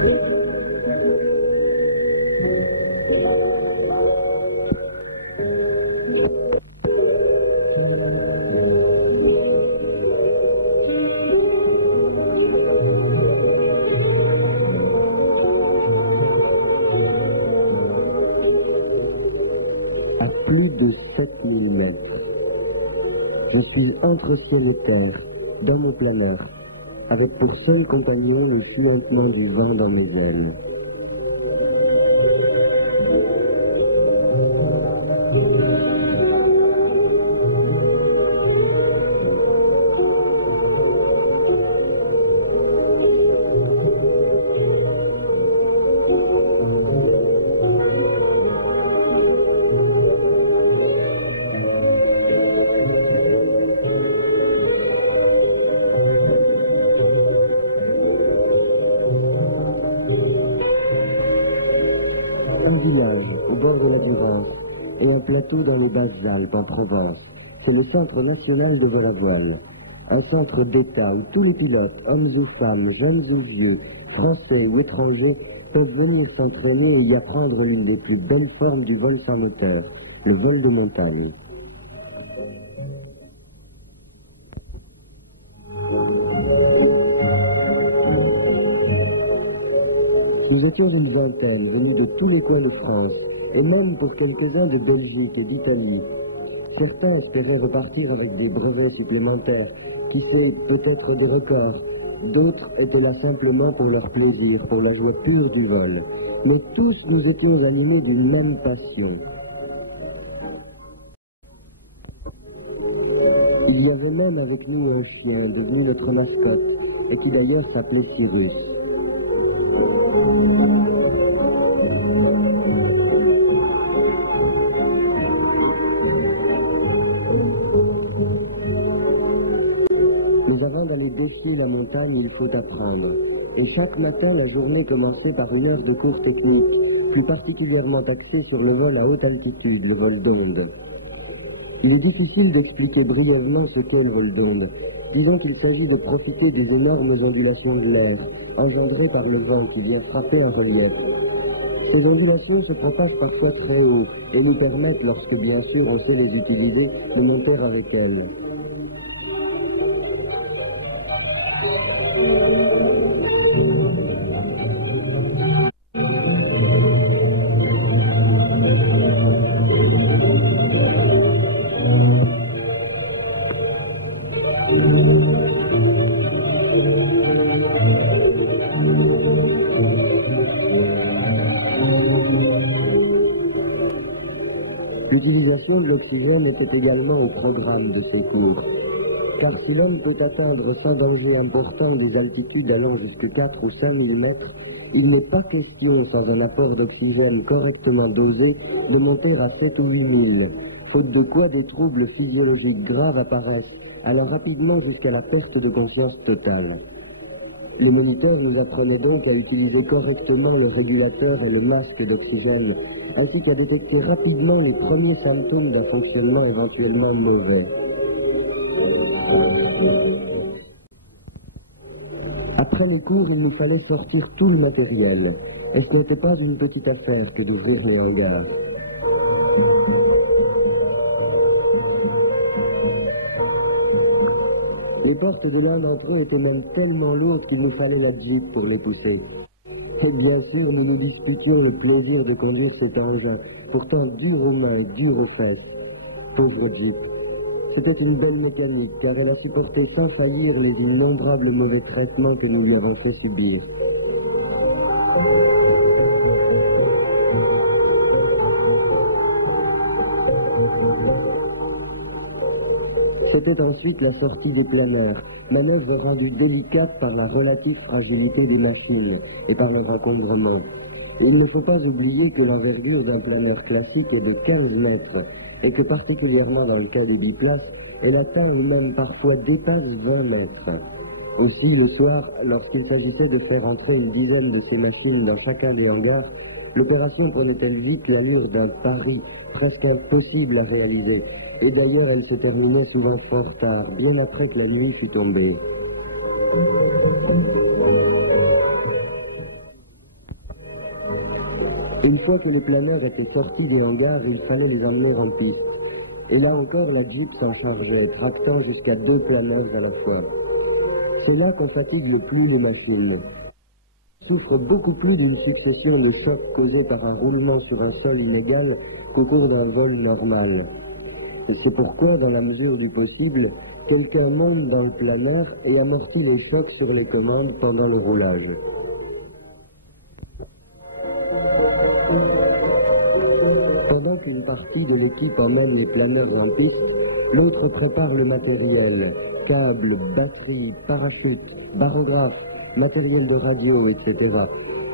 Plus de 7000 mètres. Je suis entre ciel et terre, dans mes planeurs, avec pour seul compagnon le silentement du vent dans mes ailes. Au bord de la Durance et un plateau dans les Basses-Alpes en Provence. C'est le Centre national de vol à voile. Un centre d'État où tous les pilotes, hommes ou femmes, jeunes ou vieux, français ou étrangers, peuvent venir s'entraîner et y apprendre l'une des plus belles formes du vol sans moteur, le vol de montagne. Nous étions une vingtaine, venus de tous les coins de France, et même pour quelques-uns de Belgique et d'Italie. Certains espéraient repartir avec des brevets supplémentaires, qui sont peut-être des records. D'autres étaient là simplement pour leur plaisir, pour leur joie pure du vol. Mais tous nous étions animés d'une même passion. Il y avait même avec nous un chien, devenu notre mascotte, et qui d'ailleurs s'appelait Cyrus. Nous avons dans les dossiers la montagne, il faut apprendre. Et chaque matin, la journée commençait par une heure de cours technique, plus particulièrement axée sur le vol à haute altitude, le vol d'onde. Il est difficile d'expliquer brièvement ce qu'est le vol d'onde. Disons qu'il s'agit de profiter des énormes ondulations de l'air, engendrées par le vent qui vient frapper un relief. Ces ondulations se propagent parfois trop haut et nous permettent, lorsque bien sûr on sait les utiliser, de monter avec elles. L'utilisation de l'oxygène était également au programme de ces cours. Car si l'homme peut atteindre sans danger important des altitudes allant jusqu'à 4 ou 5 mm, il n'est pas question, sans un apport d'oxygène correctement dosé, de monter à 7 ou 8 000, faute de quoi des troubles physiologiques graves apparaissent, allant rapidement jusqu'à la perte de conscience totale. Le moniteur nous apprenait donc à utiliser correctement le régulateur et le masque d'oxygène, ainsi qu'à détecter rapidement les premiers symptômes d'un fonctionnement éventuellement mauvais. Après les cours, il nous fallait sortir tout le matériel, et ce n'était pas une petite affaire que d'ouvrir le hangar. Les portes de l'un d'entre eux étaient même tellement lourdes qu'il nous fallait la jeep pour les pousser. Et bien sûr, nous nous disputions le plaisir de conduire cet engin, pourtant dur aux mains, dur aux fesses. Pauvre jeep. C'était une belle mécanique, car elle a supporté sans faillir les innombrables mauvais traitements que nous lui avons fait subir. C'était ensuite la sortie des planeurs, manœuvre rendue délicate par la relative fragilité des machines et par leur encombrement. Et il ne faut pas oublier que la verdure d'un planeur classique est de 15 mètres, et que particulièrement dans le cas des biplaces, elle atteint même parfois dépasse 20 mètres. Aussi, le soir, lorsqu'il s'agissait de faire entrer une dizaine de ces machines dans chacun des hangars, l'opération prenait-elle vite l'allure d'un pari presque impossible à réaliser. Et d'ailleurs, elle se terminait souvent fort tard, bien après que la nuit fût tombée. Une fois que les planeurs étaient sortis du hangar, il fallait les amener en piste. Et là encore, la Jeep s'en chargeait, tractant jusqu'à 2 planeurs à la fois. C'est là qu'on fatigue le plus les machines. Souffre beaucoup plus d'une succession de chocs causés par un roulement sur un sol inégal qu'au cours d'un vol normal. Et c'est pourquoi, dans la mesure du possible, quelqu'un monte dans le planeur et amortit les chocs sur les commandes pendant le roulage. Pendant qu'une partie de l'équipe emmène les planeurs en piste, l'autre prépare le matériel, câbles, batteries, parachutes, barographes, matériel de radio, etc.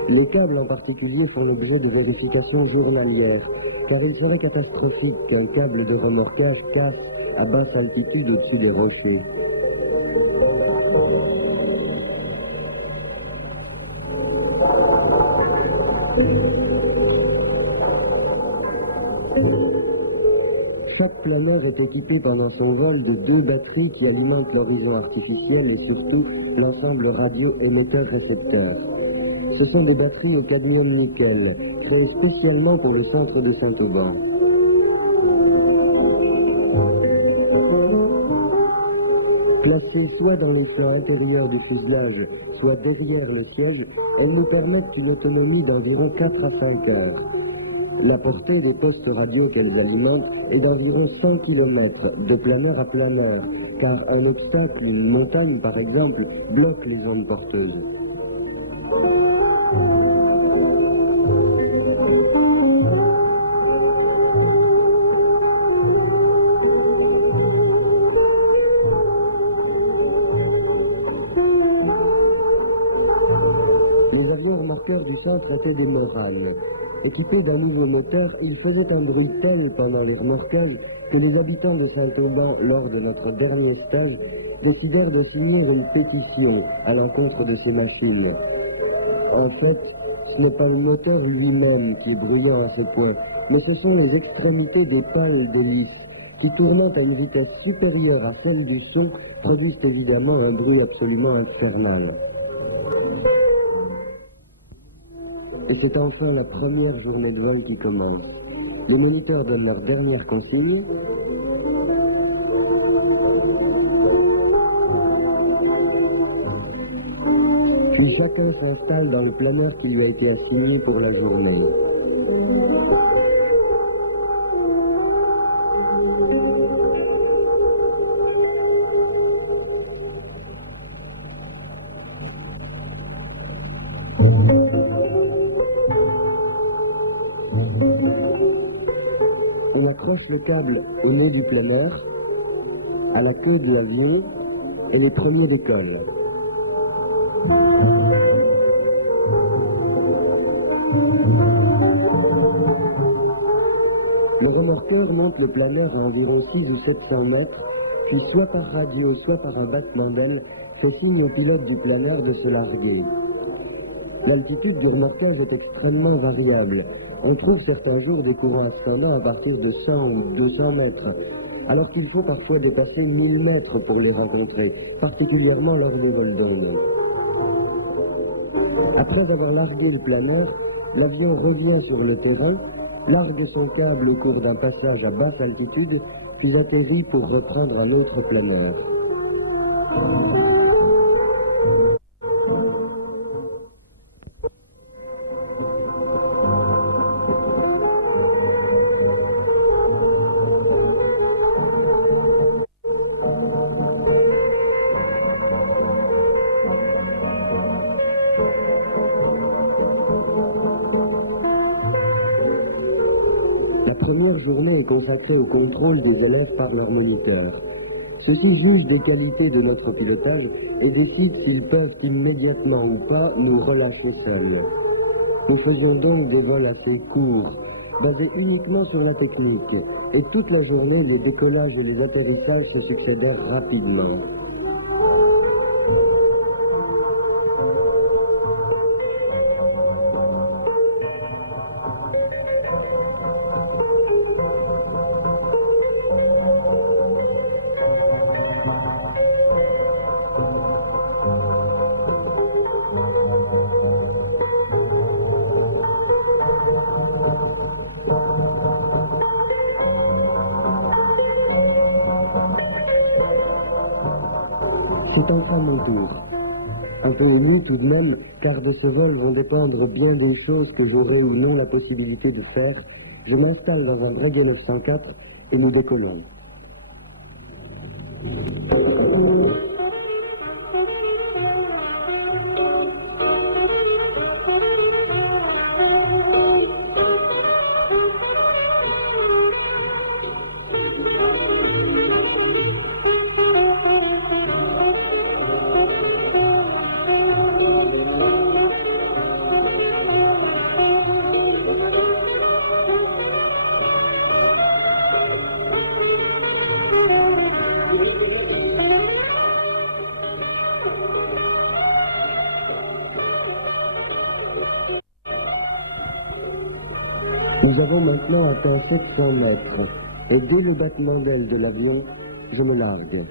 Les câbles en particulier font l'objet de vérifications journalières, car il serait catastrophique qu'un câble de remorquage casse à basse altitude au-dessus des rochers. Chaque planeur est équipé pendant son vol de 2 batteries qui alimentent l'horizon artificiel et surtout l'ensemble radio émetteur-récepteur. Ce sont des batteries au cadmium nickel, créées spécialement pour le centre de Saint-Auban. Placées soit dans les plans intérieurs du fuselage, soit derrière le siège, elles nous permettent une autonomie d'environ 4 à 5 heures. La portée des postes radio qu'elles alimentent est d'environ 100 km, de planeur à planeur, car un obstacle, une montagne par exemple, bloque les zones porteuses. Les avions remorqueurs du centre étaient des Morales. Équipés d'un nouveau moteur, ils faisaient un bruit tel pendant le remorquage que les habitants de Saint-Auban, lors de notre dernier stage, décidèrent de signer une pétition à l'encontre de ces machines. En fait, ce n'est pas le moteur lui-même qui est bruyant à ce point, mais ce sont les extrémités des pales et des lisses, qui tournant à une vitesse supérieure à celle du son, produisent évidemment un bruit absolument infernal. Et c'est enfin la première journée de vol qui commence. Les moniteurs donnent leur dernière consigne. Puis chacun s'installe dans le planeur qui lui a été assigné pour la journée. On accroche le câble au nez du planeur, à la queue du avion et les premiers de colle. Le remorqueur monte le planeur à environ 6 ou 700 mètres, puis soit par radio, soit par un battement d'aile, fait signe au pilote du planeur de se larguer. L'altitude du remorquage est extrêmement variable. On trouve certains jours des courants ascendants à partir de 100 ou 200 mètres, alors qu'il faut parfois dépasser 1000 mètres pour les rencontrer, particulièrement lors des vols d'heure. Après avoir largué le planeur, l'avion revient sur le terrain, largue son câble au cours d'un passage à basse altitude, puis atterrit pour reprendre un autre planeur. La première journée est consacrée au contrôle des élèves par leur moniteur. Ceux-ci jugent des qualités de notre pilotage et décident s'ils peuvent immédiatement ou pas nous relâcher seuls. Nous faisons donc des vols assez courts, basés uniquement sur la technique, et toute la journée, le décollage et les atterrissages se succédèrent rapidement. C'est enfin mon tour. Un peu ému tout de même, car de ce vol vont dépendre bien des choses que j'aurai ou non la possibilité de faire. Je m'installe dans un Breguet 904 et nous décollons. Nous avons maintenant atteint 700 mètres, et dès le battement d'aile de l'avion, je me largue.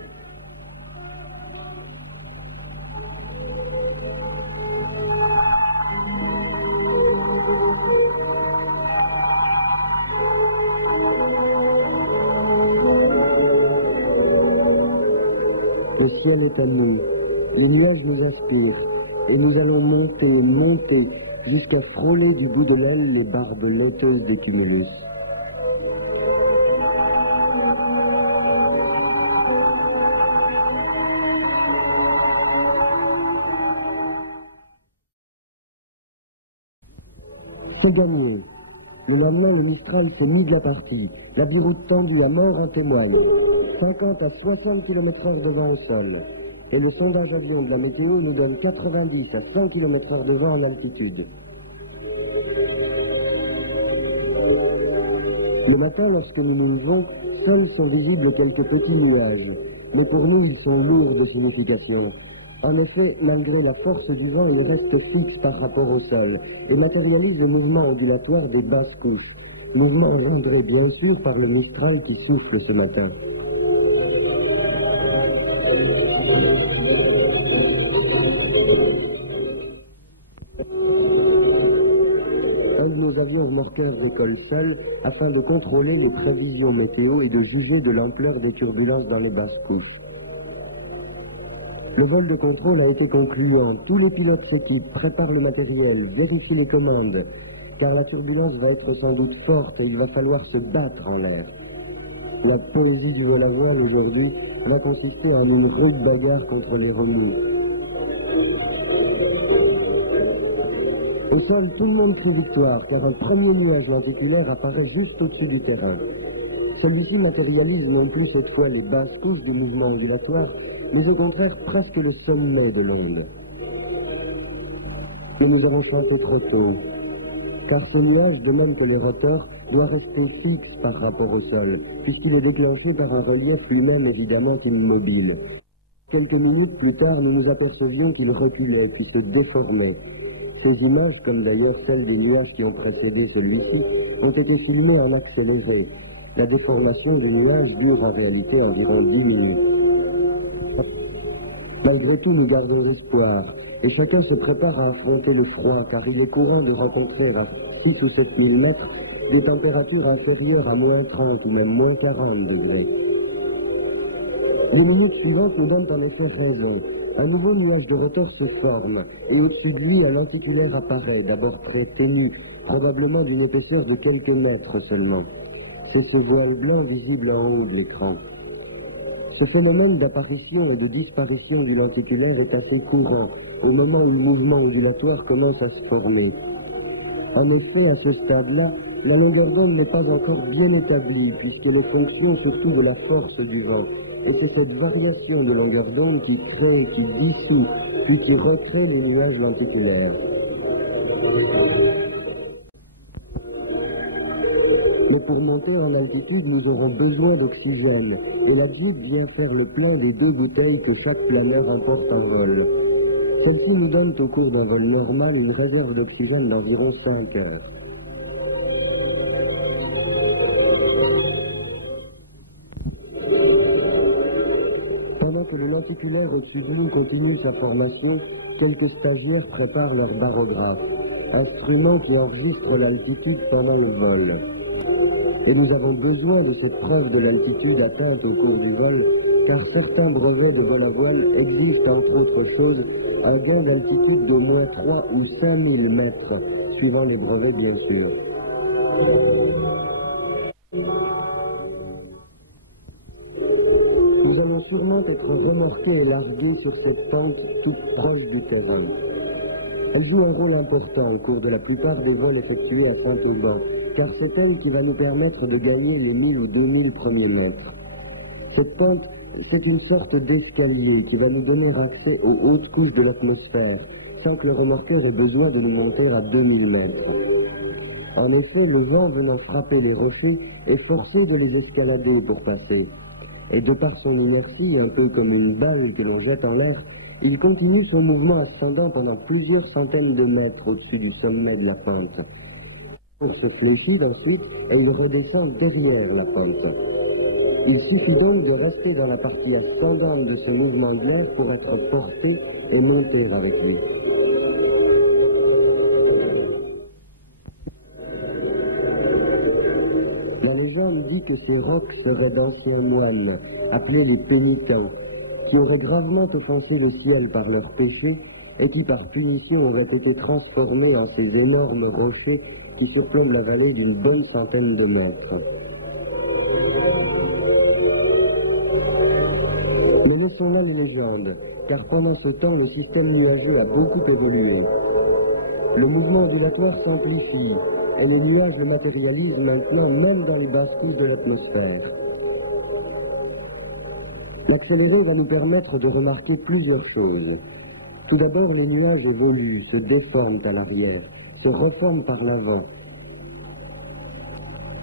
Le ciel est à nous, les nuages nous aspirent, et nous allons monter, jusqu'à frôler du bout de l'aile les barbes laiteuses de Cumulus. C'est gagné. Finalement, le Mistral s'est mis de la partie. La biroute tendue à mort en témoigne. 50 à 60 km/h de vent au sol. Et le sondage avion de la météo nous donne 90 à 100 km/h de vent en altitude. Le matin, lorsque nous nous levons, seuls sont visibles quelques petits nuages. Mais pour nous, ils sont lourds de signification. En effet, malgré la force du vent, il reste fixe par rapport au sol et matérialise le mouvement ondulatoire des basses couches. Mouvement rendu bien sûr par le Mistral qui souffle ce matin. Un de nos avions remorqueurs décolle seul afin de contrôler les prévisions météo et de juger de l'ampleur des turbulences dans les basses couches. Le vol de contrôle a été concluant. Tous les pilotes s'équipent, préparent le matériel, vérifient les commandes, car la turbulence va être sans doute forte et il va falloir se battre en l'air. La poésie du vol à voile aujourd'hui va consister en une rude bagarre contre les remous. Au sol, tout le monde crie victoire, car un premier nuage lenticulaire apparaît juste au-dessus du terrain. Celui-ci matérialise non plus cette fois les basses couches du mouvement ondulatoire, mais au contraire presque le sommet de l'onde. Et nous avançons un peu trop tôt, car ce nuage, de même que les rotors, doit rester fixe par rapport au sol, puisqu'il est déclenché par un relief lui-même évidemment immobile. Quelques minutes plus tard, nous nous apercevions qu'il reculait, qu'il se déformait. Ces images, comme d'ailleurs celles des nuages qui ont précédé celui-ci, ont été filmées en accéléré. La déformation du nuage dure en réalité environ 10 minutes. Malgré tout, nous gardons espoir, et chacun se prépare à affronter le froid, car il est courant de rencontrer à 6 ou 7 000 mètres des températures inférieures à moins 30 ou même moins 40 degrés. Les minutes suivantes nous donnent en effet raison. Un nouveau nuage de rotor se forme, et au-dessus de lui, un lenticulaire apparaît, d'abord trop ténu, probablement d'une épaisseur de quelques mètres seulement. C'est ce voile blanc visible en haut de l'écran. Ce phénomène d'apparition et de disparition du lenticulaire est assez courant, au moment où le mouvement ondulatoire commence à se former. En effet, à ce stade-là, la longueur d'onde n'est pas encore bien établie, puisqu'elle est fonction surtout de la force du vent. Et c'est cette variation de longueur d'onde qui crée, qui dissout, puis qui recrée les nuages lenticulaires. Mais pour monter en altitude, nous aurons besoin d'oxygène, et la guide vient faire le plein des 2 bouteilles que chaque planeur emporte en vol. Celle-ci nous donne au cours d'un vol normal une réserve d'oxygène d'environ 5 heures. Pendant que le lenticulaire oxygène continue sa formation, quelques stagiaires préparent leur barographe, instrument qui enregistre l'altitude pendant le vol. Et nous avons besoin de cette preuve de l'altitude atteinte au cours du vol car certains brevets de vol à voile existent entre autres choses un gain d'altitude d'au moins 3 ou 5 000 mètres, suivant les brevets bien sûr. Nous allons sûrement être remorqués et largués sur cette pente toute proche du terrain. Elle joue un rôle important au cours de la plupart des vols effectués à Saint-Auban, car c'est elle qui va nous permettre de gagner les 1000 ou 2000 premiers mètres. Cette pente, c'est une sorte d'escalier qui va nous donner accès aux hautes couches de l'atmosphère, sans que le remorqueur ait besoin de nous monter à 2000 mètres. En effet, le vent venant frapper les rochers est forcé de les escalader pour passer. Et de par son inertie, un peu comme une balle que l'on jette en l'air, il continue son mouvement ascendant pendant plusieurs centaines de mètres au-dessus du sommet de la pente. Pour se fléchir ensuite, elle redescend derrière la pente. Il suffit donc de rester dans la partie ascendante de ce mouvement de l'air pour être porté et monter avec lui. La légende dit que ces rocs seraient d'anciens moines, appelés les pénitents, qui auraient gravement offensé le ciel par leurs péchés et qui par punition auraient été transformés en ces énormes rochers qui surplomment la vallée d'une bonne centaine de mètres. Mais laissons là les légendes, car pendant ce temps le système nuageux a beaucoup évolué. Le mouvement ondulatoire s'amplifie et le nuage le matérialise maintenant même dans les basses couches de l'atmosphère. L'accéléré va nous permettre de remarquer plusieurs choses. Tout d'abord, les nuages évoluent, se déforment à l'arrière, se reforment par l'avant.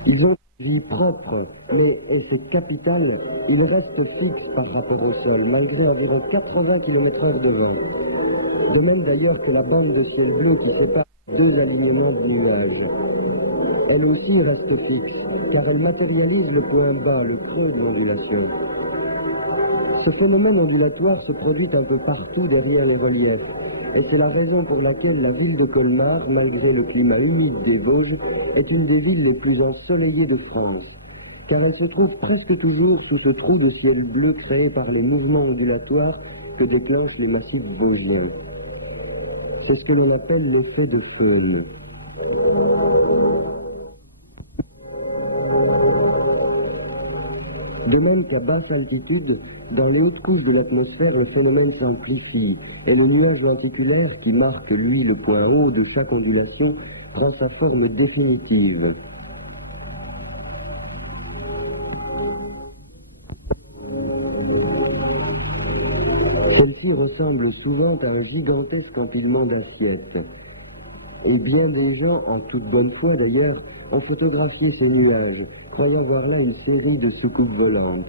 Ils ont une vie propre, mais, et c'est capital, ils restent fixes par rapport au sol, malgré environ 80 km/h de vent. De même d'ailleurs que la bande de ciel bleu qui sépare deux alignements du nuage. Elle aussi reste fixe, car elle matérialise le point bas, le creux de l'ondulation. Ce phénomène ondulatoire se produit un peu partout derrière le relief, et c'est la raison pour laquelle la ville de Colmar, malgré le climat humide des Vosges, est une des villes les plus ensoleillées de France, car elle se trouve presque toujours sous ce trou de ciel bleu créé par le mouvement ondulatoire que déclenche le massif vosgien. C'est ce que l'on appelle l'effet de Saône. De même qu'à basse altitude, dans les hautes couches de l'atmosphère, le phénomène s'amplifie et le nuage lenticulaire qui marque, lui, le point haut de chaque ondulation, prend sa forme définitive. Celle-ci ressemble souvent à un gigantesque empilement d'assiettes. Et bien des gens, en toute bonne foi d'ailleurs, ont photographié ces nuages, croyant voir là une série de soucoupes volantes.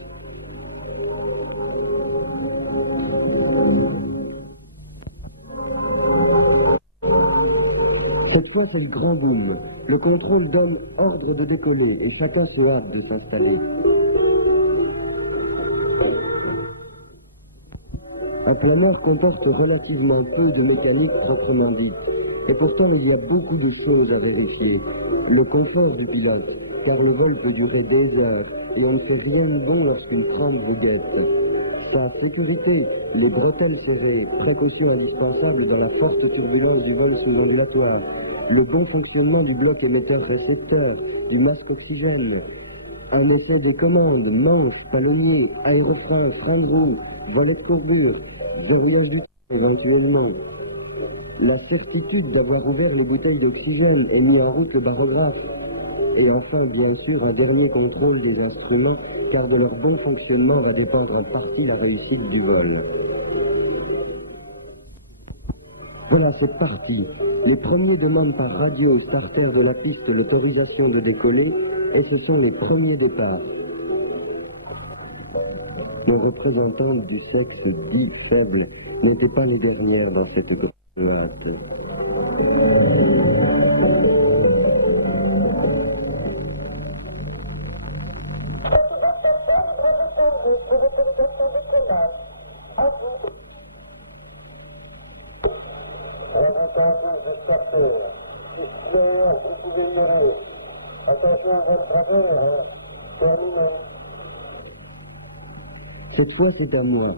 Cette fois, c'est le grand boom. Le contrôle donne ordre de décoller et chacun se hâte de s'installer. Un plein air comporte relativement peu de mécanique proprement dite. Et pourtant, il y a beaucoup de choses à vérifier. Le confort du pilote, car le vol peut durer 2 heures, et on ne fait rien de bon lorsqu'il prend de guette. Sa sécurité, les bretelles serrées, précaution indispensable dans la forte turbulence du vol sous-ondulatoire, le bon fonctionnement du bloc émetteur récepteur, du masque oxygène, un effet de commande, manche, palonnier, aérofrein, frein de roue, volet de courbure, variabilité éventuellement. La certitude d'avoir ouvert les bouteilles d'oxygène et mis en route le barographe. Et enfin, bien sûr, un dernier contrôle des instruments, car de leur bon fonctionnement va dépendre en partie la réussite du vol. Voilà, c'est parti. Les premiers demandent par radio au starter de la piste l'autorisation de décoller, et ce sont les premiers départs. Les représentants du sexe dit faible n'étaient pas les derniers dans cette étape. Cette fois, c'est à moi.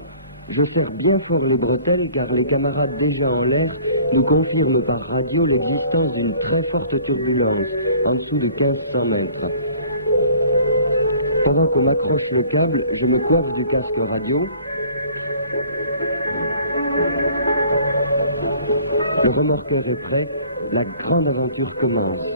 Je serre bien fort les bretelles car les camarades déjà en l'air nous confirment par radio l'existence d'une très forte turbulence, en dessous de 1500 mètres. Pendant qu'on accroche le câble, je me coiffe du casque radio. Le remorqueur est prêt, la grande aventure commence.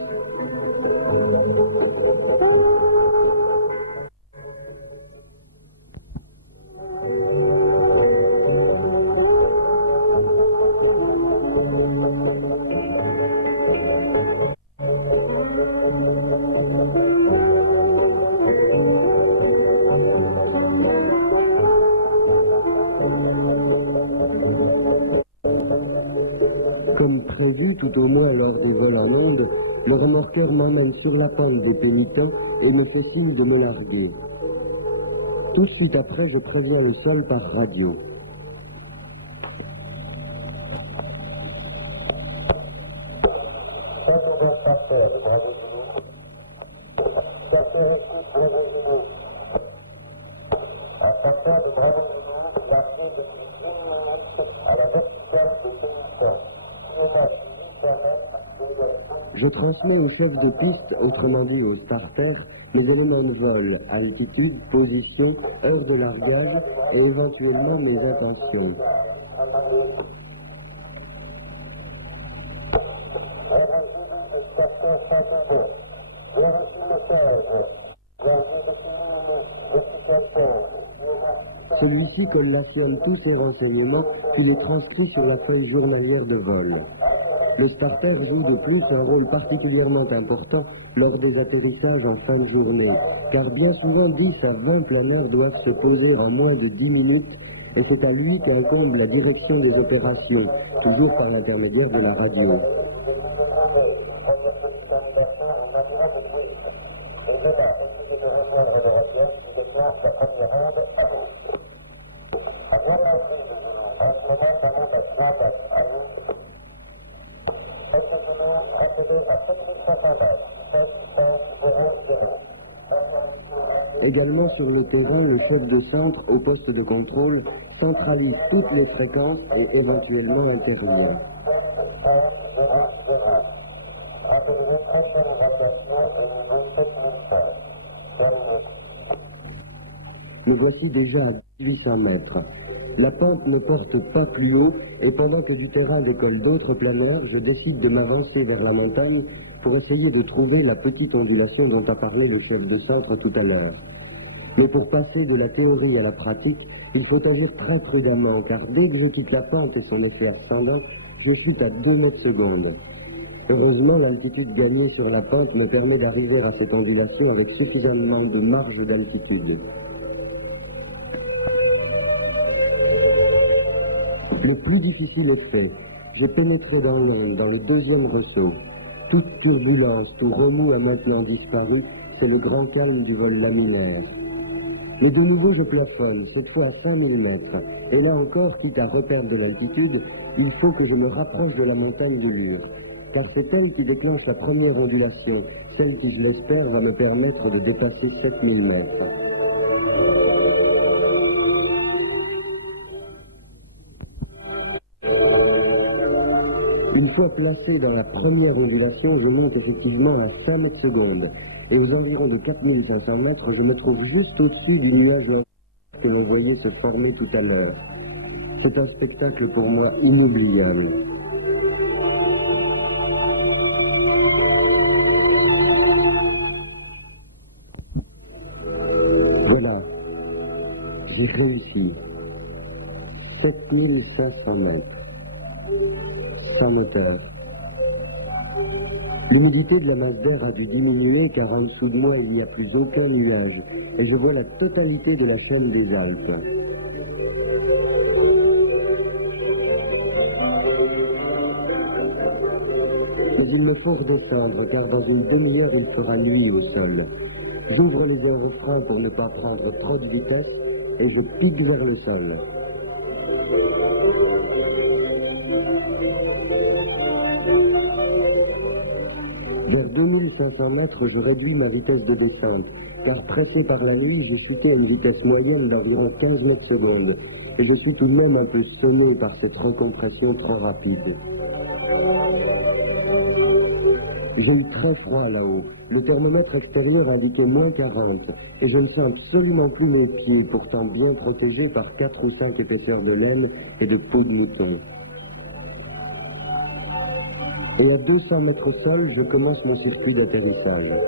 Comme prévu, tout au moins lors des vols en onde, le remorqueur m'emmène sur la pente des pénitents et me fait signe de me larguer. Tout de suite après, je préviens le sol par radio. Je transmets au chef de piste, autrement dit au starter, les éléments de vol, altitude, position, heure de largage et éventuellement mes intentions. Celui-ci collationne tous ces renseignements puis les transcrit sur la feuille journalière de vol. Le starter joue de plus un rôle particulièrement important lors des atterrissages en fin de journée, car bien souvent 10 à 20 planeurs doivent se poser en moins de 10 minutes et c'est à lui qu'incombe la direction des opérations, toujours par l'intermédiaire de la radio. Également sur le terrain, le chef de centre au poste de contrôle centralise toutes les fréquences et éventuellement l'intervient. Me voici déjà à 1800 mètres. La pente ne porte pas plus haut et pendant que différents décollent d'autres planeurs, je décide de m'avancer vers la montagne pour essayer de trouver la petite ondulation dont a parlé le chef de centre tout à l'heure. Mais pour passer de la théorie à la pratique, il faut agir très prudemment car dès que je quitte la pente et son effet ascendant, je suis à 2 mètres secondes. Heureusement, l'altitude gagnée sur la pente me permet d'arriver à cette ondulation avec suffisamment de marge d'altitude. Le plus difficile est fait. J'ai pénétré dans l'Inde, dans le deuxième ressaut. Toute turbulence, tout remous a maintenant disparu, c'est le grand calme du vol laminaire. Et de nouveau je plafonne, cette fois à 5000 mètres. Et là encore, quitte à reperdre de l'altitude, il faut que je me rapproche de la montagne du mur. Car c'est elle qui déclenche la première ondulation, celle qui, je l'espère, va me permettre de dépasser 7000 mètres. Une fois placé dans la première ondulation, je monte effectivement à 5 mètres secondes. Et aux environs de 4500 mètres, je me trouve juste au-dessus du nuage que vous voyez se former tout à l'heure. C'est un spectacle pour moi inoubliable. Voilà, j'ai réussi. 7500 mètres. Sans moteur. L'humidité de la masse d'air a dû diminuer car en dessous de moi il n'y a plus aucun nuage et je vois la totalité de la scène des Alpes. Mais il me faut redescendre car dans une demi-heure il fera nuit au sol. J'ouvre les aérofreins pour ne pas prendre trop de vitesse et je pique vers le sol. Vers 2500 mètres, je réduis ma vitesse de descente, car pressé par la nuit, j'ai cité une vitesse moyenne d'environ 15 mètres secondes, et je suis tout de même un peu sonné par cette recompression trop rapide. J'ai eu très froid là-haut. Le thermomètre extérieur indiquait moins 40, et je ne sens absolument plus mes pieds, pourtant bien protégés par 4 ou 5 épaisseurs de laine et de peau de mouton. Et à 200 mètres au sol, je commence mon circuit d'atterrissage.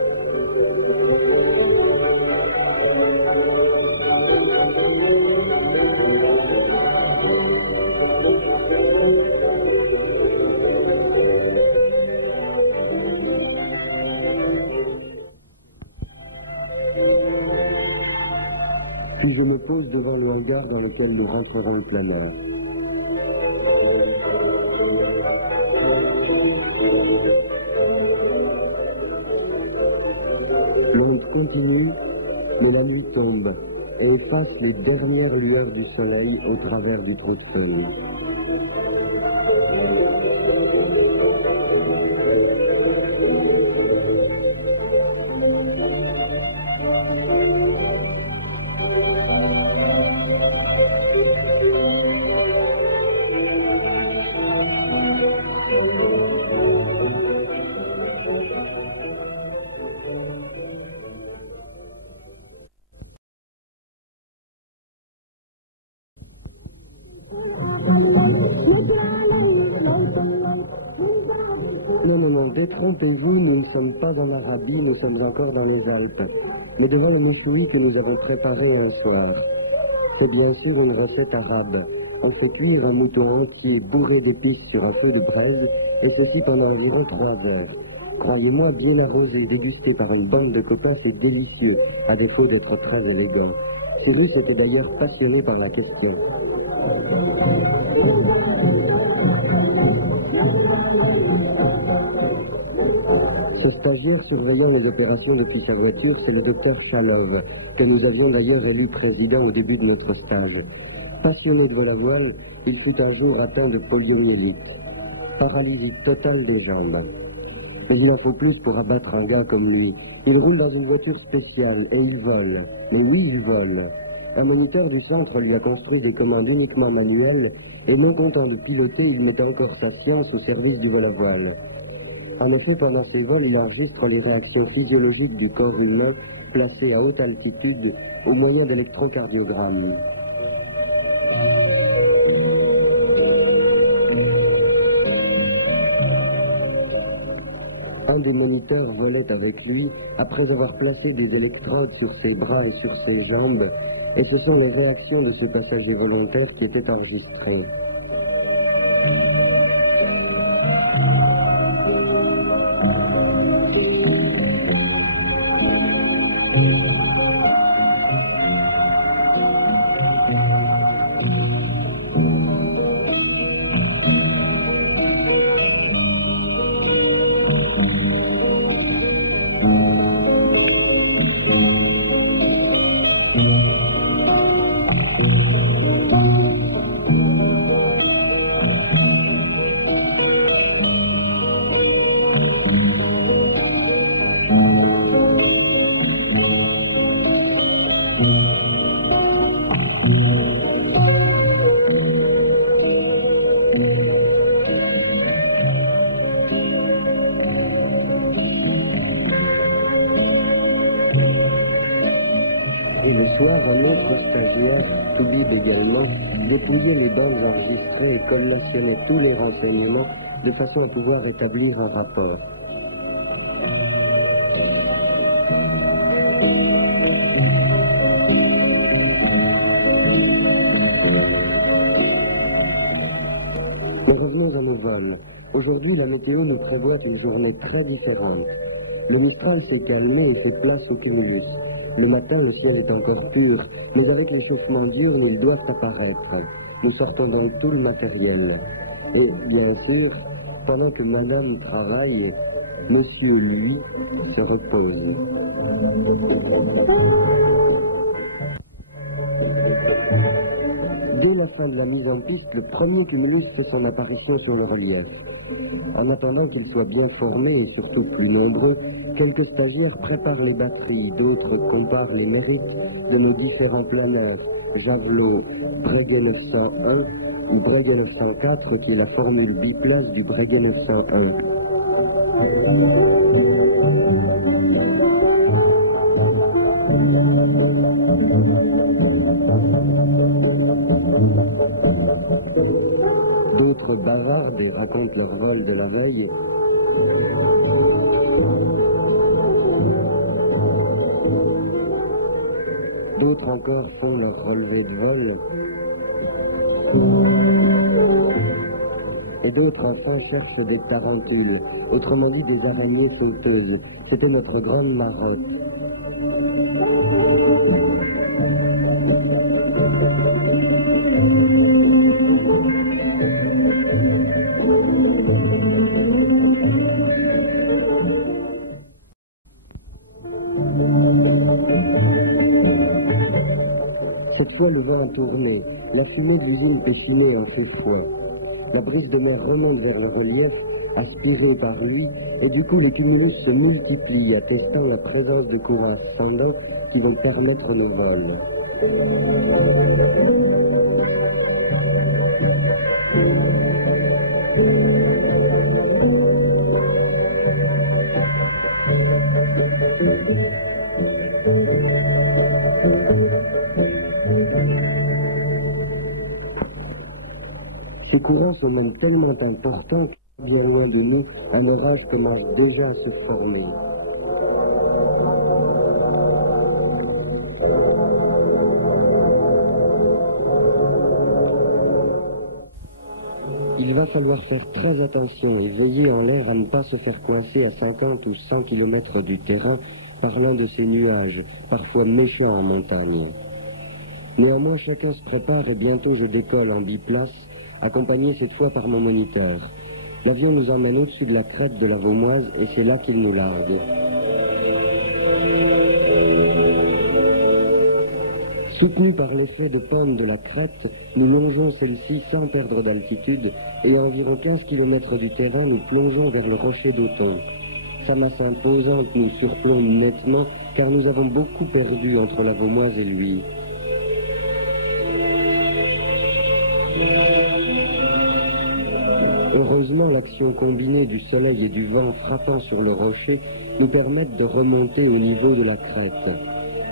Puis je me pose devant le hangar dans lequel nous rentrerons au planeur. L'onde continue, mais la nuit tombe et efface les dernières lueurs du soleil au travers du trou de feuilles. Non, détrompez-vous, nous ne sommes pas en Arabie, nous sommes encore dans les Alpes. Mais devant le moufouille que nous avons préparé un soir. C'est bien sûr une recette arabe. On fait cuire un mouton entier bourré d'épices sur un feu de braise, et ceci pendant environ 3 heures. Croyez-moi, bien arrosé et dégusté par une bonne de copains, c'est délicieux, à défaut d'être très élégant. Souris était d'ailleurs passionné par la question. Ce stagiaire surveillant les opérations depuis sa voiture, c'est le docteur Kalov, que nous avions d'ailleurs élu président au début de notre stage. Passionné de la voile, il fut un jour atteint de poliomyélite, paralysie totale des jambes. Il n'en faut plus pour abattre un gars comme lui. Il roule dans une voiture spéciale et il vole. Mais oui, il vole. Un moniteur du centre lui a construit des commandes uniquement manuelles et non content de piloter, il met encore sa science au service du vol à voile. En effet, pendant ces vols, il enregistre les réactions physiologiques du corps humain placé à haute altitude au moyen d'électrocardiogrammes. Un des moniteurs volait avec lui après avoir placé des électrodes sur ses bras et sur ses jambes, et ce sont les réactions de ce passager volontaire qui étaient enregistrées. Le soir, un autre stagiaire publie également dépouiller les bandes enregistrées et commentionner tous les renseignements de façon à pouvoir établir un rapport. Mais revenons à nos vols. Aujourd'hui, la météo nous prévoit une journée très différente. Le Mistral s'est calmé et se place au minutes. Le matin, le ciel est encore pur, mais avec l'échauffement diurne, il doit apparaître. Nous sortons donc tout le matériel. Et, bien sûr, pendant que madame travaille, monsieur, lui, se repose. Dès la fin de la mise en piste, le premier qui minute, c'est son apparition sur le relief. En attendant qu'ils soient bien formés et surtout plus nombreux, quelques stagiaires préparent les batteries, d'autres comparent les mérites de nos différents planeurs, Javelot, Breguet 901 ou Breguet 904, qui est la formule biplace du Breguet 901. D'autres bavardent et racontent leur vol de la veille. D'autres encore font leur relevé de vol. Et d'autres enfants cherchent des tarentules, autrement dit des araignées sauteuses. C'était notre grande marotte. Cette fois, le vent a tourné. La fumée de l'usine pétillait en ses froids. La brise de mer remonte vers le relief, aspirée par lui, et du coup, les cumulus se multiplient, attestant la présence de courants ascendants qui vont permettre le vol. Ces courants sont même tellement importants que, bien loin de nous, un orage commence déjà à se former. Il va falloir faire très attention et veiller en l'air à ne pas se faire coincer à 50 ou 100 km du terrain par l'un de ces nuages, parfois méchants en montagne. Néanmoins, chacun se prépare et bientôt je décolle en biplace, accompagné cette fois par mon moniteur. L'avion nous emmène au-dessus de la crête de la Vaumoise et c'est là qu'il nous largue. Soutenus par l'effet de pente de la crête, nous longeons celle-ci sans perdre d'altitude et à environ 15 km du terrain, nous plongeons vers le rocher d'Auton. Sa masse imposante nous surplombe nettement car nous avons beaucoup perdu entre la Vaumoise et lui. Heureusement, l'action combinée du soleil et du vent frappant sur le rocher nous permettent de remonter au niveau de la crête.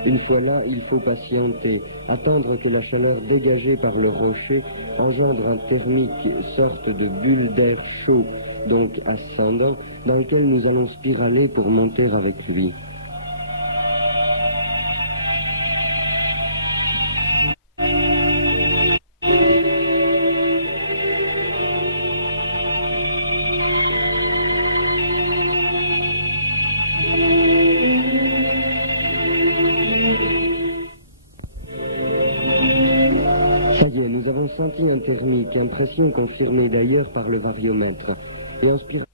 Une fois là, il faut patienter, attendre que la chaleur dégagée par le rocher engendre un thermique, sorte de bulle d'air chaud, donc ascendant, dans lequel nous allons spiraler pour monter avec lui. Senti un thermique, impression confirmée d'ailleurs par le variomètre, et un spiralement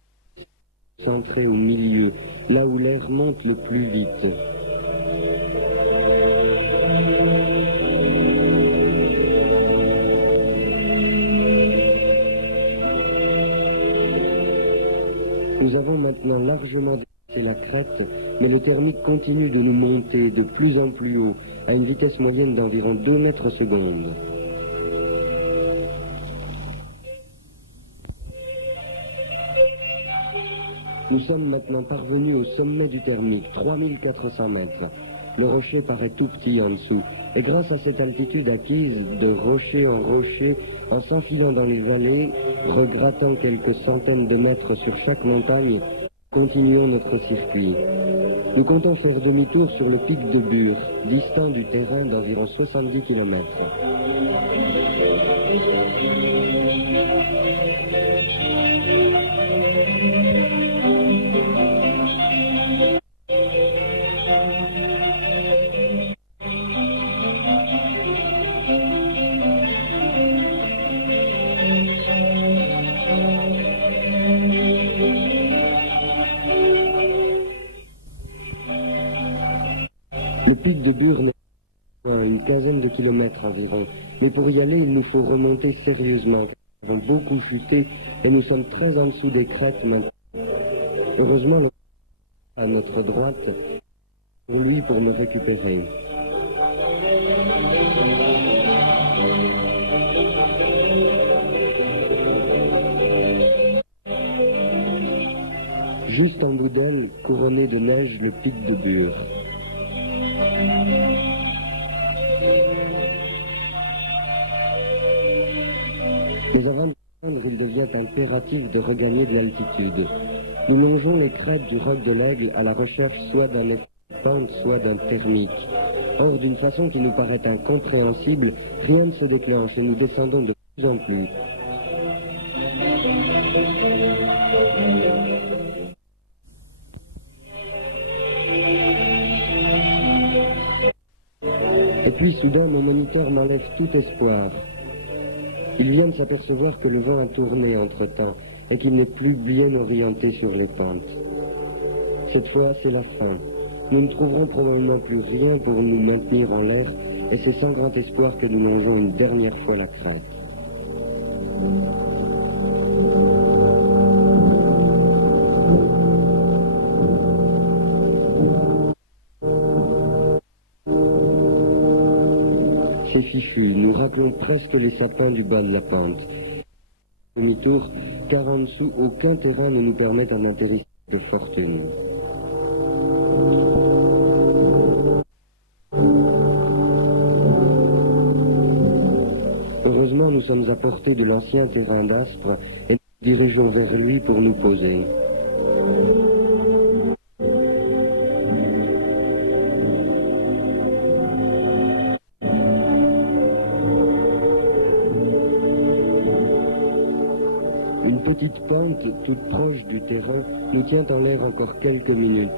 centré au milieu, là où l'air monte le plus vite. Nous avons maintenant largement dépassé la crête, mais le thermique continue de nous monter de plus en plus haut, à une vitesse moyenne d'environ 2 mètres secondes. Nous sommes maintenant parvenus au sommet du thermique, 3400 mètres. Le rocher paraît tout petit en dessous, et grâce à cette altitude acquise de rocher en rocher, en s'enfilant dans les vallées, regrattant quelques centaines de mètres sur chaque montagne, continuons notre circuit. Nous comptons faire demi-tour sur le pic de Bure, distant du terrain d'environ 70 km. Le pic de Bure est à une quinzaine de kilomètres environ, mais pour y aller, il nous faut remonter sérieusement. avons beaucoup chuté et nous sommes très en dessous des crêtes maintenant. Heureusement, le à notre droite, pour lui, pour me récupérer. Juste en bout d'elle, couronné de neige, le pic de Bure. Mais avant de descendre, il devient impératif de regagner de l'altitude. Nous longeons les crêtes du roc de l'Aigle à la recherche soit d'un effet de pente, soit d'un thermique. Or, d'une façon qui nous paraît incompréhensible, rien ne se déclenche et nous descendons de plus en plus. Et puis soudain, mon moniteur m'enlève tout espoir. Il vient de s'apercevoir que le vent a tourné entre-temps et qu'il n'est plus bien orienté sur les pentes. Cette fois, c'est la fin. Nous ne trouverons probablement plus rien pour nous maintenir en l'air et c'est sans grand espoir que nous longeons une dernière fois la crête. C'est fichu, nous raclons presque les sapins du bas de la pente. Demi-tour, car en dessous, aucun terrain ne nous permet un atterrissage de fortune. Heureusement, nous sommes à portée de l'ancien terrain d'Aspre et nous dirigeons vers lui pour nous poser. Une petite pente, toute proche du terrain, nous tient en l'air encore quelques minutes.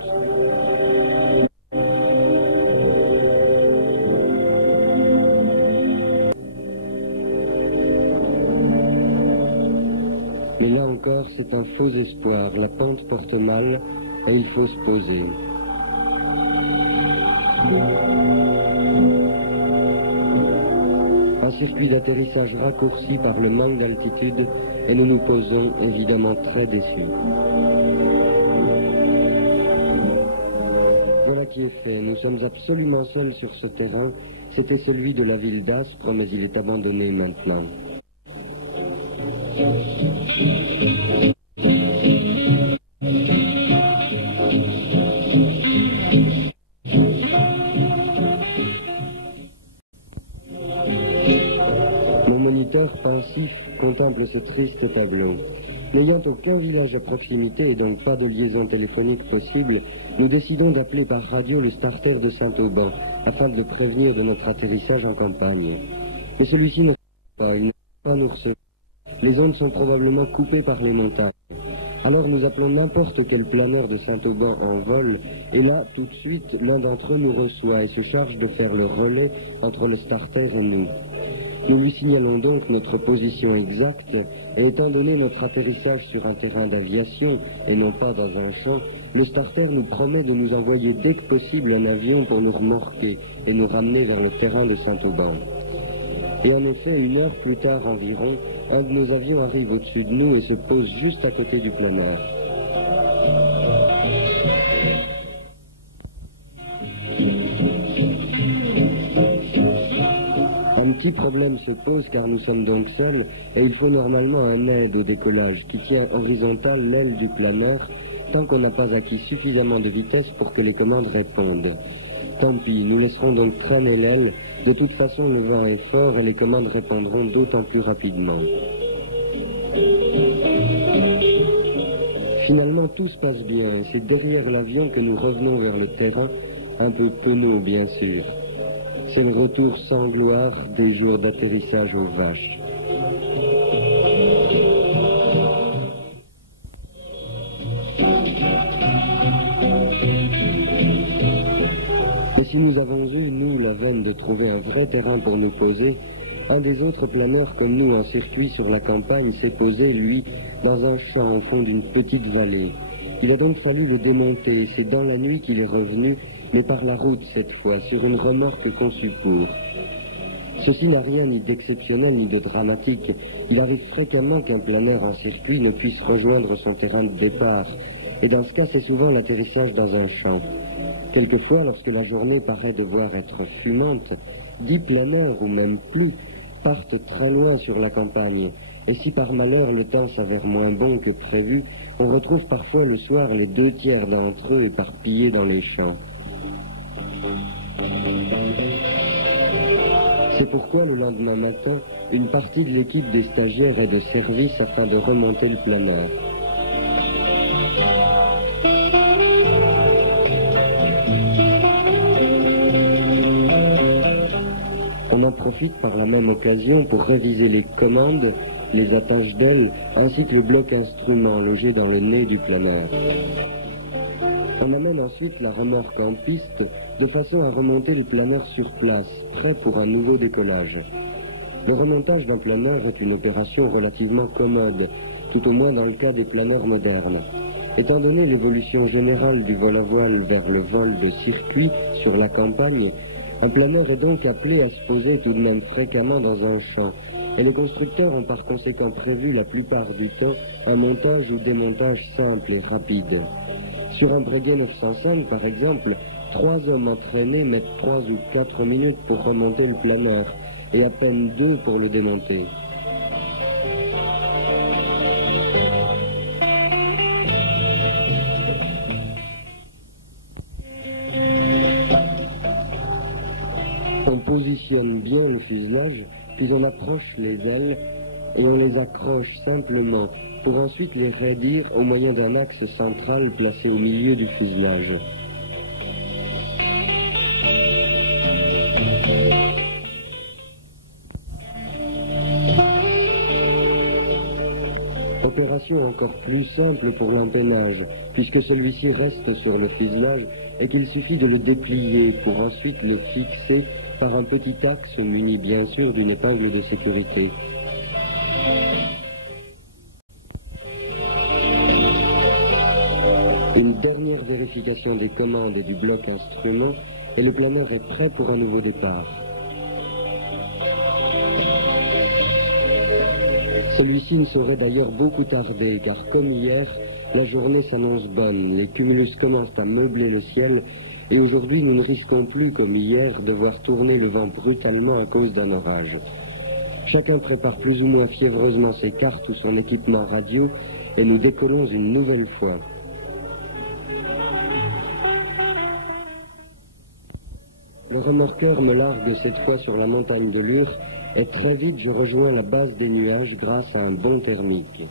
Mais là encore, c'est un faux espoir. La pente porte mal et il faut se poser. Un circuit d'atterrissage raccourci par le manque d'altitude et nous nous posons évidemment très déçus. Voilà qui est fait. Nous sommes absolument seuls sur ce terrain. C'était celui de la ville d'Aspre, mais il est abandonné maintenant. Mon moniteur pensif contemple ce triste tableau. N'ayant aucun village à proximité et donc pas de liaison téléphonique possible, nous décidons d'appeler par radio le starter de Saint-Auban, afin de le prévenir de notre atterrissage en campagne. Mais celui-ci ne répond pas, il ne peut pas nous recevoir. Les ondes sont probablement coupées par les montagnes. Alors nous appelons n'importe quel planeur de Saint-Auban en vol, et là, tout de suite, l'un d'entre eux nous reçoit et se charge de faire le relais entre le starter et nous. Nous lui signalons donc notre position exacte, et étant donné notre atterrissage sur un terrain d'aviation, et non pas dans un champ, le starter nous promet de nous envoyer dès que possible un avion pour nous remorquer et nous ramener vers le terrain de Saint-Auban. Et en effet, 1 heure plus tard environ, un de nos avions arrive au-dessus de nous et se pose juste à côté du planeur. Un petit problème se pose car nous sommes donc seuls et il faut normalement un aide au décollage qui tient horizontale l'aile du planeur tant qu'on n'a pas acquis suffisamment de vitesse pour que les commandes répondent. Tant pis, nous laisserons donc traîner l'aile. De toute façon, le vent est fort et les commandes répondront d'autant plus rapidement. Finalement, tout se passe bien. C'est derrière l'avion que nous revenons vers le terrain, un peu penaud bien sûr. C'est le retour sans gloire des jours d'atterrissage aux vaches. Et si nous avons eu, nous, la veine de trouver un vrai terrain pour nous poser, un des autres planeurs comme nous en circuit sur la campagne s'est posé, lui, dans un champ au fond d'une petite vallée. Il a donc fallu le démonter. C'est dans la nuit qu'il est revenu, mais par la route cette fois, sur une remorque conçue pour. Ceci n'a rien ni d'exceptionnel ni de dramatique. Il arrive fréquemment qu'un planeur en circuit ne puisse rejoindre son terrain de départ. Et dans ce cas, c'est souvent l'atterrissage dans un champ. Quelquefois, lorsque la journée paraît devoir être fumante, 10 planeurs, ou même plus, partent très loin sur la campagne. Et si par malheur le temps s'avère moins bon que prévu, on retrouve parfois le soir les 2/3 d'entre eux éparpillés dans les champs. C'est pourquoi le lendemain matin, une partie de l'équipe des stagiaires est de service afin de remonter le planeur. On en profite par la même occasion pour réviser les commandes, les attaches d'ailes, ainsi que les blocs instruments logés dans les nez du planeur. On amène ensuite la remorque en piste, de façon à remonter le planeur sur place, prêt pour un nouveau décollage. Le remontage d'un planeur est une opération relativement commode, tout au moins dans le cas des planeurs modernes. Étant donné l'évolution générale du vol à voile vers le vol de circuit sur la campagne, un planeur est donc appelé à se poser tout de même fréquemment dans un champ, et les constructeurs ont par conséquent prévu la plupart du temps un montage ou démontage simple et rapide. Sur un Breguet 905, par exemple, 3 hommes entraînés mettent 3 ou 4 minutes pour remonter le planeur, et à peine 2 pour le démonter. On positionne bien le fuselage, puis on approche les ailes et on les accroche simplement pour ensuite les raidir au moyen d'un axe central placé au milieu du fuselage. Opération encore plus simple pour l'empennage, puisque celui-ci reste sur le fuselage et qu'il suffit de le déplier pour ensuite le fixer par un petit axe muni bien sûr d'une épingle de sécurité. Une dernière vérification des commandes et du bloc instrument et le planeur est prêt pour un nouveau départ. Celui-ci ne saurait d'ailleurs beaucoup tarder, car comme hier, la journée s'annonce bonne, les cumulus commencent à meubler le ciel, et aujourd'hui nous ne risquons plus, comme hier, de voir tourner le vent brutalement à cause d'un orage. Chacun prépare plus ou moins fiévreusement ses cartes ou son équipement radio, et nous décollons une nouvelle fois. Le remorqueur me largue cette fois sur la montagne de Lure, et très vite je rejoins la base des nuages grâce à un bon thermique.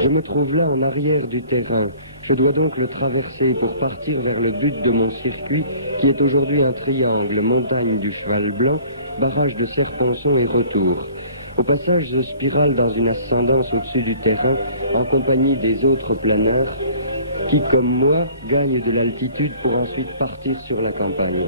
Je me trouve là en arrière du terrain. Je dois donc le traverser pour partir vers le but de mon circuit, qui est aujourd'hui un triangle, montagne du Cheval Blanc, barrage de Serponçon et retour. Au passage, je spirale dans une ascendance au-dessus du terrain, en compagnie des autres planeurs, qui, comme moi, gagnent de l'altitude pour ensuite partir sur la campagne.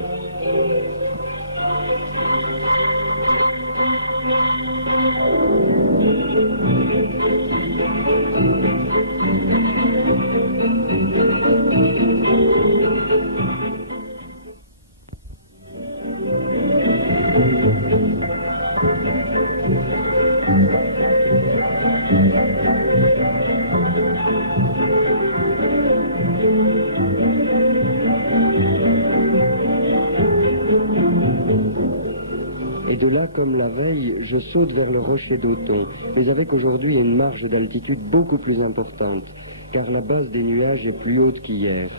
Et de là, comme la veille, je saute vers le rocher d'Auton, mais avec aujourd'hui une marge d'altitude beaucoup plus importante, car la base des nuages est plus haute qu'hier.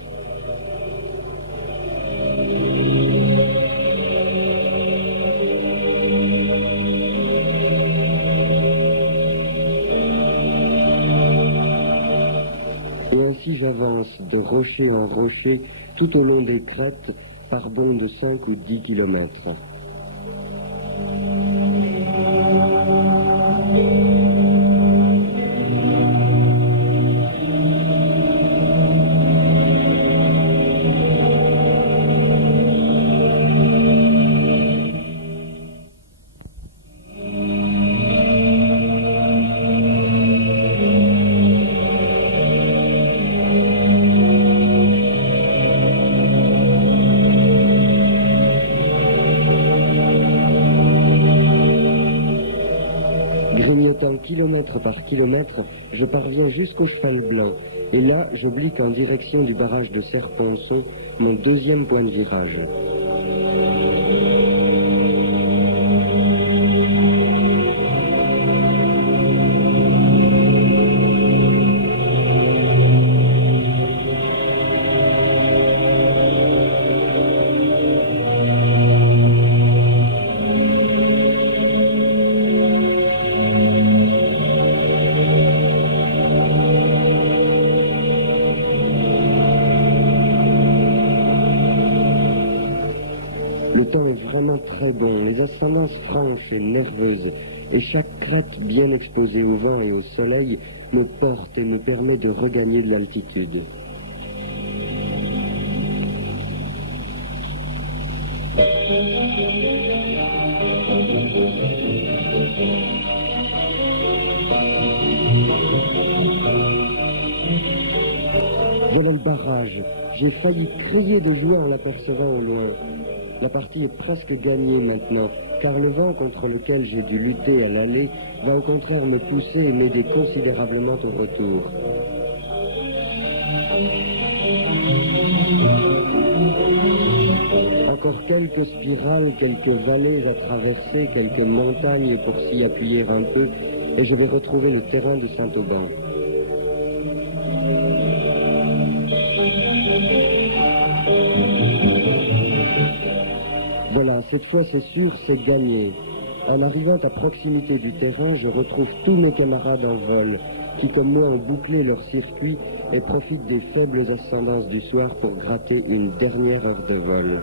Et ainsi j'avance de rocher en rocher tout au long des crêtes par bond de 5 ou 10 kilomètres. kilomètre par kilomètre, je parviens jusqu'au Cheval Blanc. Et là, j'oblique en direction du barrage de Serponçon, mon deuxième point de virage. Le temps est vraiment très bon, les ascendances franches et nerveuses, et chaque crête bien exposée au vent et au soleil me porte et me permet de regagner de l'altitude. Voilà le barrage. J'ai failli crier de joie en l'apercevant au loin. La partie est presque gagnée maintenant, car le vent contre lequel j'ai dû lutter à l'aller va au contraire me pousser et m'aider considérablement au retour. Encore quelques spirales, quelques vallées à traverser, quelques montagnes pour s'y appuyer un peu, et je vais retrouver le terrain de Saint-Auban. Voilà, cette fois c'est sûr, c'est gagné. En arrivant à proximité du terrain, je retrouve tous mes camarades en vol, qui comme moi ont bouclé leur circuit et profitent des faibles ascendances du soir pour gratter une dernière heure de vol.